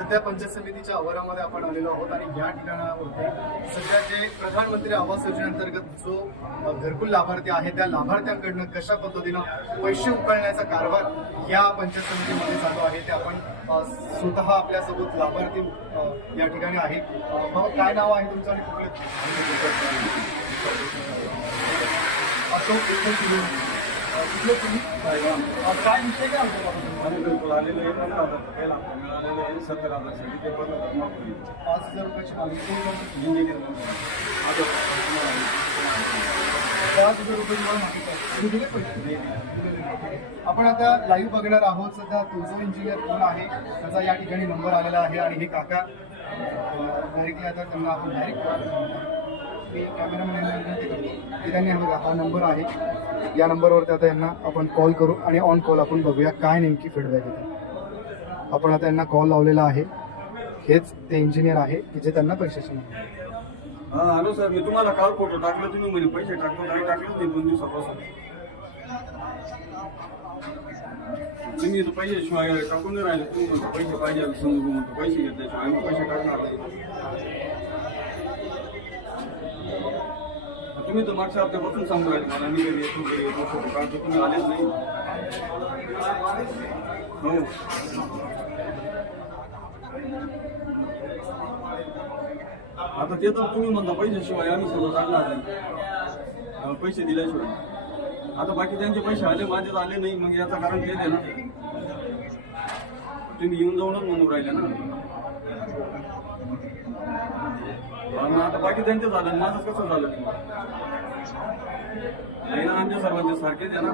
सध्या पंचायत समितीच्या आवारामध्ये आपण आलेलो आहोत आणि या ठिकाणावरती सध्या जे प्रधानमंत्री आवास योजनेअंतर्गत जो घरकुल लाभार्थी आहे त्या लाभार्थ्यांकडनं कशा पद्धतीनं पैसे उकळण्याचा कारभार या पंचायत समितीमध्ये चालू आहे ते आपण स्वतः आपल्यासोबत लाभार्थी या ठिकाणी आहे. भाऊ, काय नाव आहे तुमचं आणि कुठले तुम्ही काय विषय काय बिलकुल आलेलं आहे 15,000 पहिला मिळालेलं आहे 70,000 ते 5,000 रुपयाची मागणी इंजिनियर 5,000 रुपये मागितले दिले पैसे. आपण आता लाईव्ह बघणार आहोत. सध्या तो जो इंजिनियर कोण आहे त्याचा या ठिकाणी नंबर आलेला आहे आणि हे काका डायरेक्टली आता त्यांना आपण मी कॅमेरामॅन विनंती करतो की त्यांनी हा नंबर आहे या नंबरवरती आता यांना आपण कॉल करू आणि ऑन कॉल आपण बघूया काय नेमकी फीडबॅक येते. आपण आता यांना कॉल लावलेला आहे. हेच ते इंजिनियर आहे की जे त्यांना पैशाचे नाही. हां हॅलो सर, मी तुम्हाला काल फोटो टाकला, तुम्ही म्हणजे पैसे टाकतो काही टाकलं नाही 2 दिवसापासून. तुम्ही तर पैसे शिवाय टाकून नाही राहिले. तुम्ही म्हणतो पैसे पाहिजे समजून म्हणतो पैसे घेतल्याशिवाय आम्ही पैसे टाकणार नाही. तुम्ही तर मागच्या हप्त्यापासून सांगू राहिले मला मी घरी येतो फोटो काढतो, तुम्ही आलेच नाही. हो आता ते तर तुम्ही म्हणता पैशाशिवाय आम्ही सगळं काढणार नाही, पैसे दिल्याशिवाय. आता बाकी त्यांचे पैसे आले, माझे आले नाही, मग याचं कारण तेच आहे ना. तुम्ही येऊन जाऊनच म्हणून राहिले ना. आता बाकी त्यांचे झालं, माझं कसं झालं नाही ना. आमच्या सर्वांचे सारखेच आहे ना.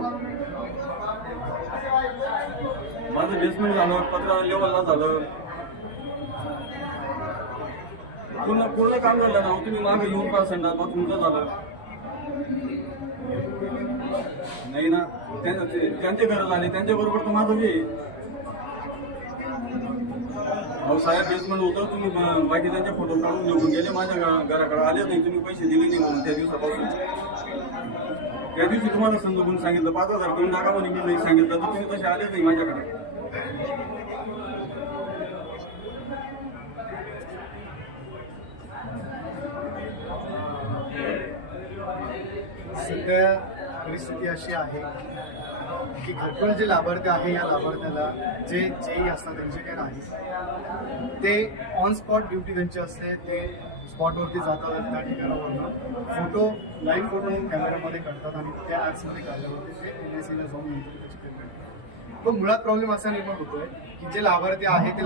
माझं बेसमेंट झालं, 15 लेवलला झालं, पूर्ण काम झालं ना. तुम्ही मागे येऊन % तुमचं झालं नाही ना. त्यांचे घर झाले, त्यांच्याबरोबर तर माझं जे अहो साहेब बेसमेंट होतं. तुम्ही बाकी त्यांचे फोटो काढून निघून गेले, माझ्या घराकडे आले नाही. तुम्ही पैसे दिले नाही म्हणून त्या दिवसापासून. त्या दिवशी तुम्हाला समजून सांगितलं 5,000 तुम्ही टाका म्हणे, मी नाही सांगितलं तर तुम्ही तसे आले नाही माझ्याकडे. सध्या परिस्थिती अशी आहे की घरकुल जे लाभार्थी आहे या लाभार्थ्याला जेही असतात इंजिनियर आहे ते ऑन स्पॉट ड्युटी त्यांची असते. ते स्पॉटवरती जातात, त्या ठिकाणावरून फोटो लाईव्ह फोटो कॅमेऱ्यामध्ये काढतात आणि त्या ॲप्समध्ये काढल्यावरती ते NIC ला जाऊन नंतर त्याची पेमेंट. पण मुळात प्रॉब्लेम असा निर्माण होतोय की जे लाभार्थी आहे ते